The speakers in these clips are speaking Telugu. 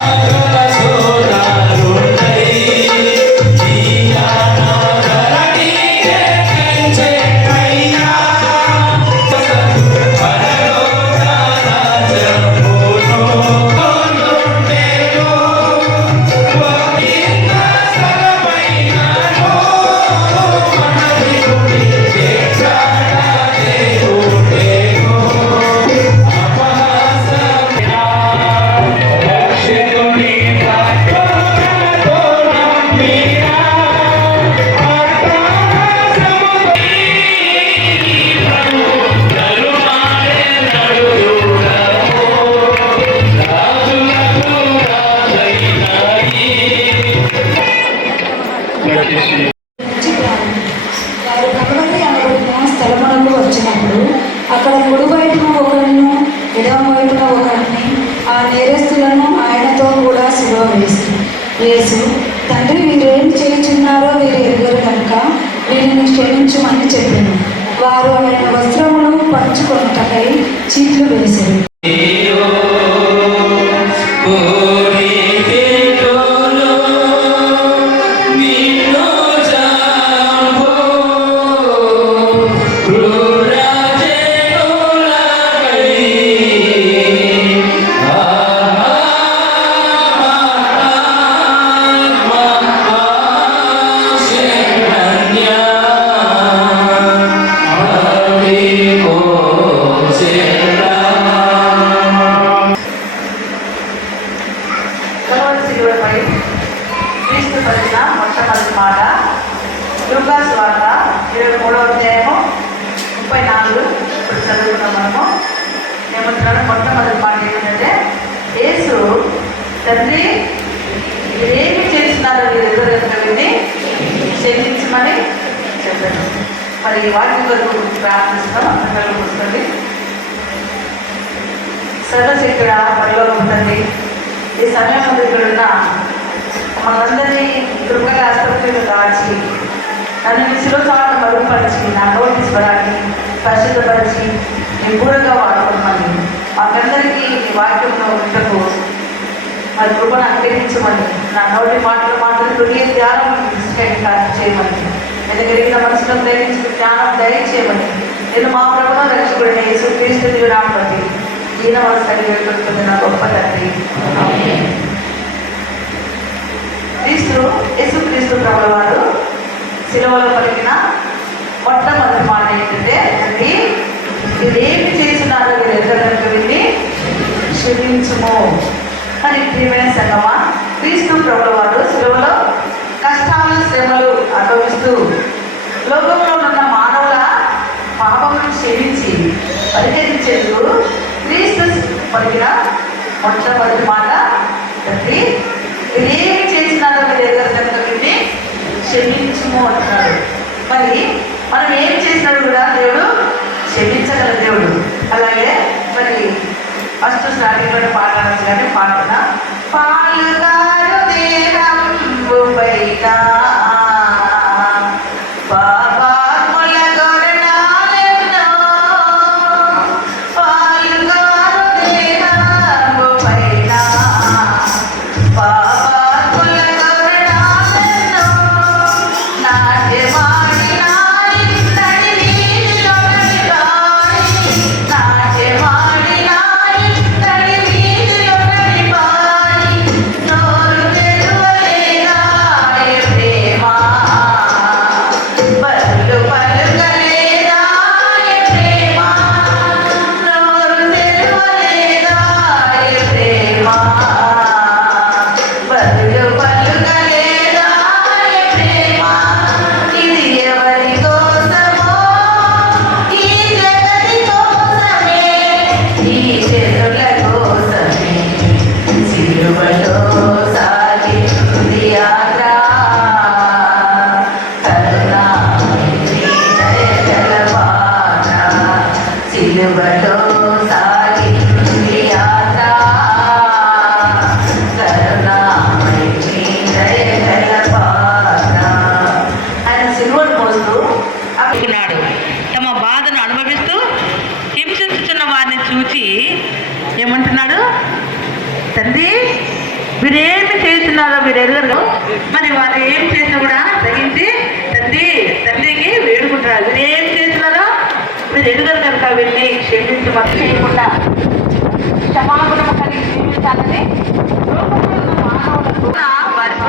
Yeah. ఒకరిని ఆ నేరస్తులను ఆయనతో కూడా సిలువ వేసి యేసు తండ్రి వీరేం చేయుచున్నారో వీరు ఎరుగరు కనుక వీరిని క్షమించమని చెప్పింది వారు ఆయన వస్త్రములు పంచుకొనుటకై చీట్లు వేశారు ఇప్పుడు చదువుకున్నాం మనము ఏమంటున్నాడు మొట్టమొదటి మాట ఏంటంటే యేసు తండ్రి మీరేమి చేస్తున్నారో? మీరు ఎదురు విని క్షమించమని చెప్పారు. మరి ఈ వాటి కొరకు ప్రార్థిస్తాం అందరూ వస్తుంది సర్వశక్తుడ పరిలో ఉంటుంది ఈ సమయం ఇక్కడ ఉన్న మనందరినీ కృపగా ఆసుపత్రిలో దాచి నన్ను మీ శిలో చాలా మరుగుపరిచి నా నోరు తీసుకోవడానికి పరిశుద్ధపరిచి మీ పూరగా వాడుకోమని మాకందరికీ ఈ వాక్యంలో ఉండకు మరి కృపను అనుగ్రహించమని నా నోటి మాటలు మాటలు హృదయ ధ్యానం తీసుకెళ్ళి కార్యం చేయమని నేను కలిగిన మనసులో ప్రేమించిన జ్ఞానం దయచేయమని నేను మా ప్రభుత్వం రక్షకుడిని యేసు క్రీస్తు జీవనాపతి ఈయన మన సరిపెట్టుకుంటుంది నా గొప్ప తండ్రి. క్రీస్తు యేసు క్రీస్తు ప్రభుల వారు శిలువలో పలికిన మొట్టమొదటి మీరేమి చేసినారో మీరు ఎదురు వెళ్ళి క్షమించుము. అని ప్రియమైన సంగమా క్రీస్తు ప్రభుల వారు శిలువలో కష్టాలు శ్రమలు అనుభవిస్తూ లోకంలో ఉన్న మానవుల పాపములను క్షమించి పరిహరించేందుకు క్రీస్తు పలికిన మొట్టమొదటి మాట ప్రతి మీరేమి చేసినారో మీరు ఎదురు కనుక విని క్షమించుము అంటున్నారు మరి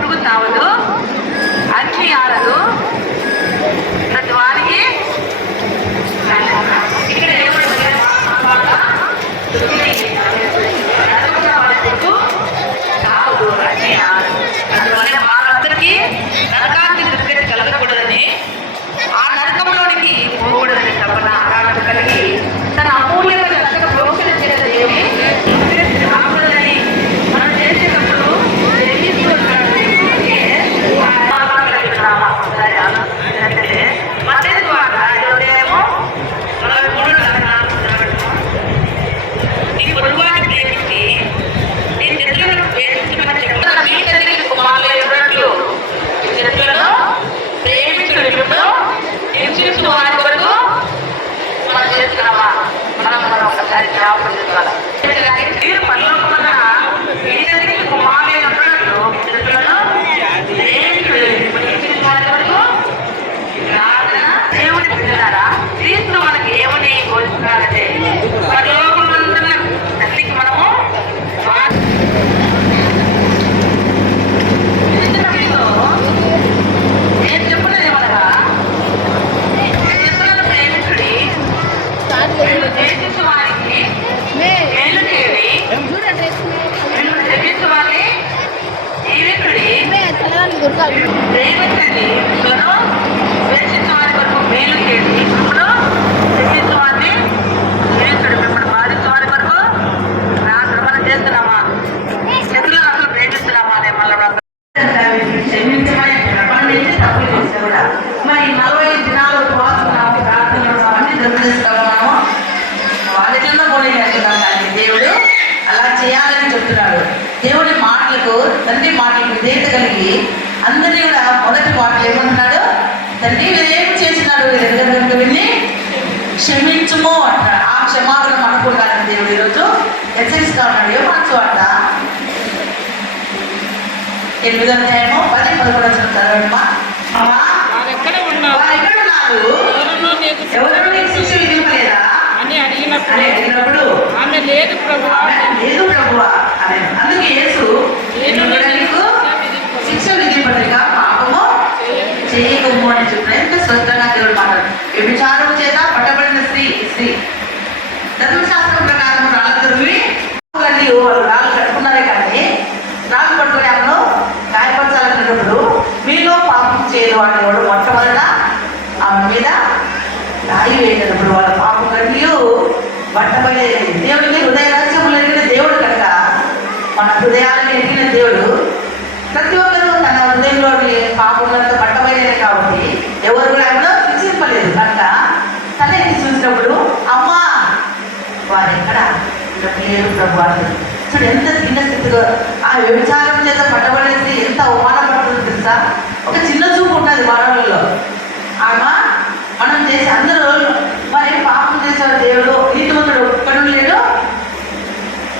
వారి పురుగు తావదు అగ్ని ఆరదు ప్రతి వారికి ఇక్కడ ఏమంటే అందువల్ల వాళ్ళందరికీ నరకానికి దుర్గతి కలగకూడదని ఆ నరకంలోనికి పోకూడదని తపన ఆరాటం కలిగి తన అమూల్యమైన రక్షణ ప్రోక్షణ చేత ఏమి రాకూడదని మనం చేసేటప్పుడు తెలియస్తూ ఉన్నాడు అంటే ఆ ఆరాటం కలిగిన నామం. సరే, అంటే మతేసు ద్వారా ఇరవైమో నలభై మూడు నలభై నాలుగు నిలబెట్టుకో. నీ పొరుగువాడిని ప్రేమించి నీ శత్రువులను ప్రేమించమని చెప్తున్న మీ తండ్రి కుమారులు ఎన్నట్లు శత్రువులను ప్రేమించుడు నిమిత్తం హింసించు వారి కొరకు మనం చేస్తున్నామా మనం మనం ఒకసారి జ్ఞాపకం చేసుకోవాలి మీరు పరలోకమున మీ తండ్రి కుమారులు ఎన్నట్లు శత్రువులను ప్రేమించుడు హింసించు వారి కొరకు ప్రార్థన దేవుని బిడ్డలారా క్రీస్తు మనకి ఏమని కోరుతున్నారంటే పరలోకంలో ఉంటున్న తండ్రికి మనము వా- క్రీస్తుల మీలో నేను చెప్పున్నది ఏమనగా శత్రువులను ప్రేమించుడి వీళ్ళు ద్వేషించు వారికి మేలు చేయుడి వీళ్ళు ద్వేషించు వారిని జీవితుడి ప్రేమించండి మిమ్మల్ని ద్వేషించే వారి కొరకు మేలు చేయండి మిమ్మల్ని ద్వేషించే వారిని ద్వేషించండి మిమ్మల్ని బాధించే వారి కొరకు ప్రార్థన మనం చేస్తున్నామా శత్రువులను అసలు ప్రేమిస్తున్నామా అనే మళ్ళీ క్షమించమని ప్రపంచం నుంచి తప్పులు చేస్తే కూడా మరి నలభై దినాలు ఉపవాసము ప్రార్థనలు అవన్నీ జరిపిస్తాము మనము వాళ్ళ పోనీ చేస్తున్నాం కానీ దేవుడు అలా చేయాలని చెప్తున్నాడు. దేవుడి మాటలకు తండ్రి మాటలకు విధేయత కలిగి అందరినీ కూడా మొదటి మాటలు ఏమంటున్నాడు? తండ్రి వీరేం చేసినాడు వీరెందరూ విని క్షమించుము అంటాడు ఆ క్షమాపణ మనకుండాలని దేవుడు ఈరోజు. హెచ్చరిస్తా ఉన్నాడు. ఏమనొచ్చు అంట ఎనిమిదో అధ్యాయము పది పదకొండు వచ్చిన ఎవరు నీకు శిక్ష విధింపలేదా అని అడిగినప్పుడు ఆమె లేదు ప్రభు లేదు ప్రభువా. అందుకే యేసు నేను కూడా పాపము చేయకము అని చెప్పిన స్పష్టంగా దేవుడు మాట్లాడు. వ్యభిచారం చేత పట్టబడిన స్త్రీ స్త్రీ. ధర్మశాస్త్రం ప్రకారం రాళ్ళు తొరిగి వాళ్ళు రాళ్ళు కట్టుకున్నారే కానీ రాళ్ళు పట్టుకుని ఆమెను గాయపరచాలనుకున్నప్పుడు మీలో పాపం చేయదు వాడిని వాడు మొట్టమొదట ఆమె మీద రాయి వేసినప్పుడు వాళ్ళ పాపం కట్లు పట్టబడేది దేవుడికి హృదయ రహస్యములు ఎక్కిన దేవుడు కనుక మన హృదయాలను ఎక్కిన దేవుడు ప్రతి ఒక్కరూ తన హృదయంలోని పాపములతో పట్టబడేది కాబట్టి ఎవరు కూడా ఆమెను శిక్షింపలేదు కనుక తన ఎత్తి చూసినప్పుడు అమ్మా వారు ఎక్కడ ఇక్కడ లేరు ప్రభు చూడు ఎంత చిన్న స్థితిలో ఆ వ్యభిచారం చేత పట్టబడేసి ఎంత అవమానపడుతుంది తెలుసా? ఒక చిన్న చూపు ఉంటుంది మానవులలో. ఆమె మనం చేసి అందరూ మరి పాపం చేసేవారు దేవుడు? నీతిమంతుడు ఒక్కడు లేడు.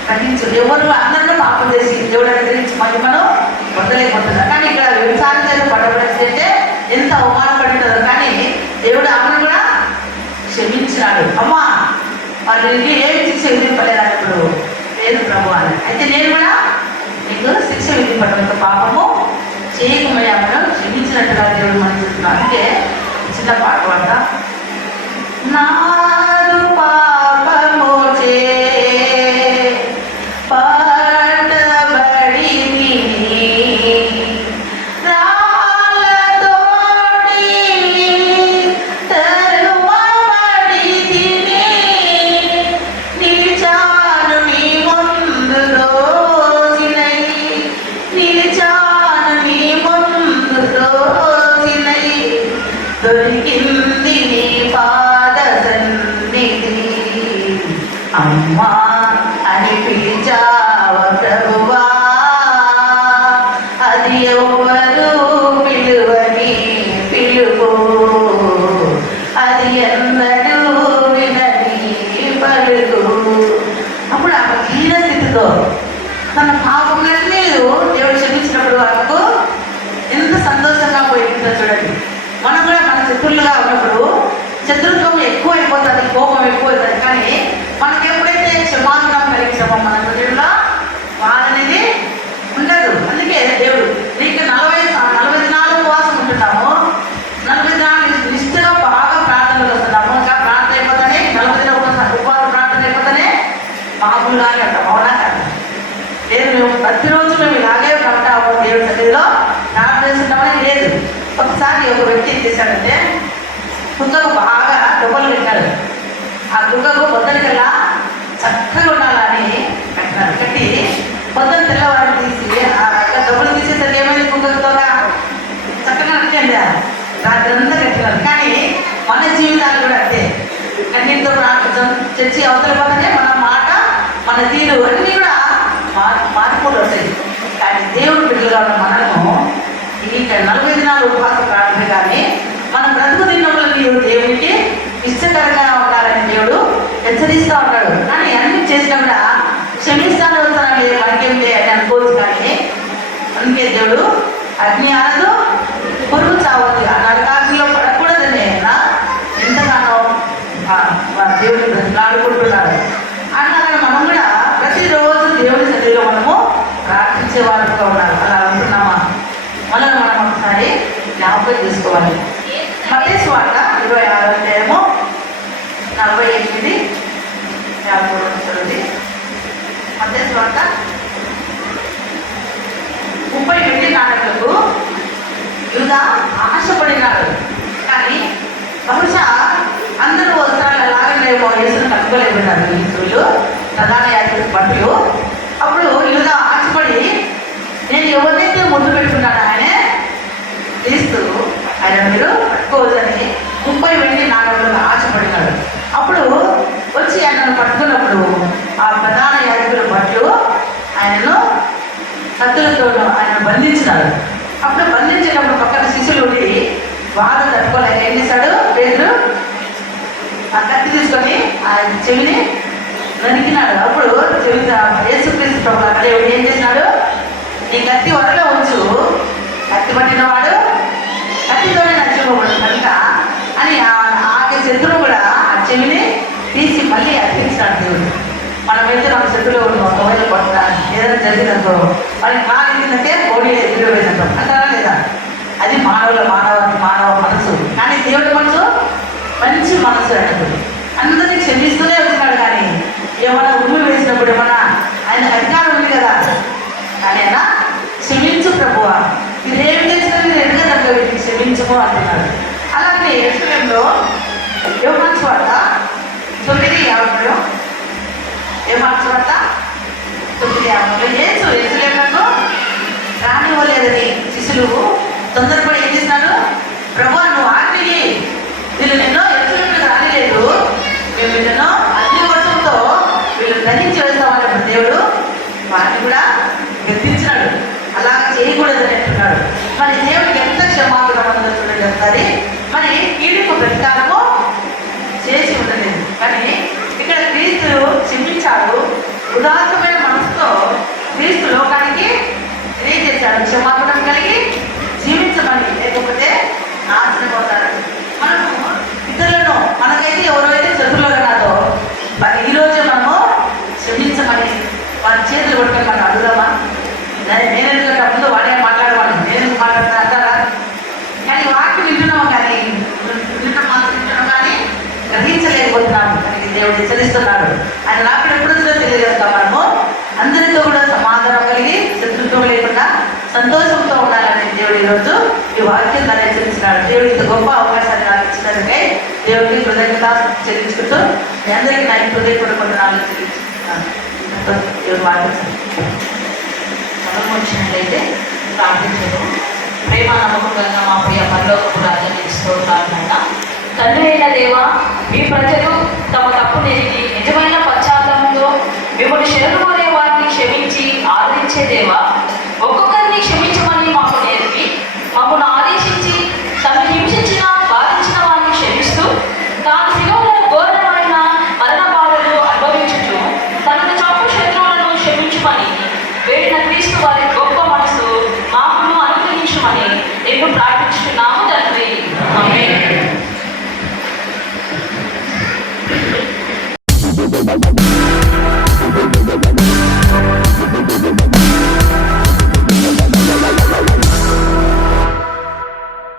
ఖండించు ఎవరు అందరిలో పాపం చేసి దేవుడు అనుగ్రహించి మరి మనం పొందలేకపోతున్నారు. కానీ ఇక్కడ వ్యభిచారం చేత పట్టబడేసి అంటే ఎంత అవమానపడుతుందో. కానీ దేవుడు ఆమెను కూడా క్షమించినాడు. అమ్మా మరి ఏం శిక్ష విధింపలేదు అన్నప్పుడు లేదు ప్రభు అని అయితే నేను కూడా నీకు శిక్ష విధింపడం పాపము చేయకమయ్యా మనం క్షమించినట్టుగా దేవుడు మనం చెప్తున్నాం అందుకే చిన్న పాట పాడతా. నా ఒక వ్యక్తి ఏం చేశాడంటే కుక్కకు బాగా దుబ్బలు పెట్టాడు. ఆ కుక్కకు పొద్దునకల్లా చక్కగా ఉండాలని పెట్టినాడు కట్టి పొద్దున తెల్లవారు తీసి ఆ దుబ్బలు తీసేసరికి ఏమైంది కుక్కతో చక్కగా నచ్చింది రాత్రి అంతా కట్టినారు. కానీ మన జీవితాలు కూడా అంతే. కన్నీటితో ప్రార్థించడం చర్చి అవతల పక్కనే మన మాట మన తీరు అన్నీ కూడా మార్ మార్పులు కానీ దేవుడు బిడ్డలుగా ఉన్న మనము ఈ నలభై దినాలు ఉపవాస ప్రార్థన కానీ మనం బ్రతుకు తిన్నప్పుడు మీరు దేవునికి ఇష్టకరంగా ఉండాలని దేవుడు హెచ్చరిస్తూ ఉంటాడు కానీ అన్ని చేసినా కూడా క్షమిస్తాను వస్తానండి మనకేంటి అని అనుకోవచ్చు కానీ అందుకే దేవుడు అగ్ని ఆనదు పురుగు చావద్దు. ఆ నరకాగ్నిలో పడకూడదని ఎంతగానో దేవుడు మన దేవుడిని అట్లాగే మనం కూడా ప్రతిరోజు దేవుడి సన్నిధిలో మనము ప్రార్థించే వారిగా ఉండాలి. అలా అనుకున్నామా మనల్ని మనం ఒకసారి జ్ఞాపకం చేసుకోవాలి. ఇలా ఆశపడినాడు కానీ బహుశా అందరూ వస్త్రాలు ఎలాగనేమో యేసును కట్టుకోలేకున్నారు యూదులు ప్రధాన యాత్రిక భటులు అప్పుడు యూదా ఆశపడి నేను ఎవరినైతే ముందు పెట్టుకున్నాను ఆయనే క్రీస్తు. ఆయన మీరు పట్టుకోవద్దని ముప్పై వెండి నాణ్యాలను ఆశపడినాడు. అప్పుడు వచ్చి ఆయనను పట్టుకున్నప్పుడు ఆ ప్రధాన యాత్రికుల పట్లు ఆయనను కత్తులతో ఆయన బంధించినారు అప్పుడు బంధించేటప్పుడు పక్క శిష్యులు ఉండి బాధ తట్టుకోలేక ఏం చేశాడు? పేరు ఆ కత్తి తీసుకొని ఆ చెవిని నరికినాడు. అప్పుడు చెవి యేసుక్రీస్తు ప్రభు అక్కడ ఏం చేసినాడు? ఈ కత్తి వరలో ఉంచు. కత్తి పట్టినవాడు కత్తితోనే నచ్చిపోకూడదు కనుక అని ఆ- శత్రువు కూడా ఆ చెవిని తీసి మళ్ళీ అర్పించినాడు దేవుడు. మనమైతే మన శత్రువులో ఉన్నాం ఒకవేళ కొట్ట ఏదైనా జరిగిందనుకో వాళ్ళకి కాలు ఎత్తిందంటే కోడి వేసినట్టు అంటారా అది మానవుల మానవ మానవ మనసు. కానీ దేవుడి మనసు మంచి మనసు అంటుంది. అందరినీ క్షమిస్తూనే వచ్చినాడు కానీ ఏమైనా ఉమ్మి వేసినప్పుడు ఏమన్నా ఆయన అధికారం ఉంది కదా? కానీ ఆయన క్షమించు ప్రభువా. మీరేం చేసినా మీరు ఎడగదంగా వీటిని క్షమించము అంటున్నాడు. అలాగే ఎస్ఎంలో యోగాన్స్ వార్త తొమ్మిది యాభైలో ఏమాన్స్ వార్త తొమ్మిది యాభైలో ఏసు తొందరపడి ఏం చేసినారు ప్రభు నువ్వు ఆజ్ఞయి వీళ్ళు నిన్నో ఎత్తులకు రానిలేదు మేము వీళ్ళను అన్ని వర్షంతో వీళ్ళు గ్రహించి వేస్తామన్నప్పుడు దేవుడు వారిని కూడా గద్దించినాడు. అలా చేయకూడదని అంటున్నాడు. మరి దేవుడికి ఎంత క్షమాపణ ఉందో చూడండి ఒకసారి. మరి కీడుకు ప్రతికారము చేసి ఉండలేదు. కానీ ఇక్కడ క్రీస్తు క్షమించాడు. ఉదాత్తమైన మనసుతో క్రీస్తు లోకానికి తెలియజేశాడు. క్షమాపణ కలిగి నాశనం అవుతారు మనము ఇతరులను మనకైతే ఎవరైతే శత్రువులుగా నాదో మరి ఈరోజే మనము క్షమించమని వారి చేతులు కొట్టుకొని మనం అడుగుదామా నేను ఎందుకంటే వాడే మాట్లాడేవాడు నేను ఎందుకు మాట్లాడతా అంటారా కానీ వాక్యం వింటున్నాము కానీ వింటున్న మాత్రం వింటున్నాం కానీ గ్రహించలేకపోతున్నాము కానీ దేవుడు హెచ్చరిస్తున్నాడు ఆయన రాకడ తెలియజేస్తాం మనము అందరితో కూడా సమాధానం కలిగి శత్రుత్వం లేకుండా సంతోషంతో ఉండాలని దేవుడు ఈరోజు ఈ వాక్యం చేస్తున్నాడు దేవుడు ఇంత గొప్ప అవకాశాన్ని నాకు ఇచ్చినందుకే దేవుడికి కృతజ్ఞత చెల్లించుకుంటూ మీ అందరికీ నా హృదయపూర్వక వందనాలు. చెల్లించుకుంటున్నాను దేవుడు మాట్లాడుతున్నాను వచ్చినట్లయితే ప్రార్థించదు ప్రేమ నమ్మకంగా మా ప్రియ పరలోకపు రాజా స్తోత్రాలన్న తండ్రి అయిన దేవ మీ ప్రజలు తమ తప్పు నిలిగి నిజమైన పశ్చాత్తాపంతో మిమ్మల్ని శరణు అనే వారిని క్షమించి ఆదరించే దేవ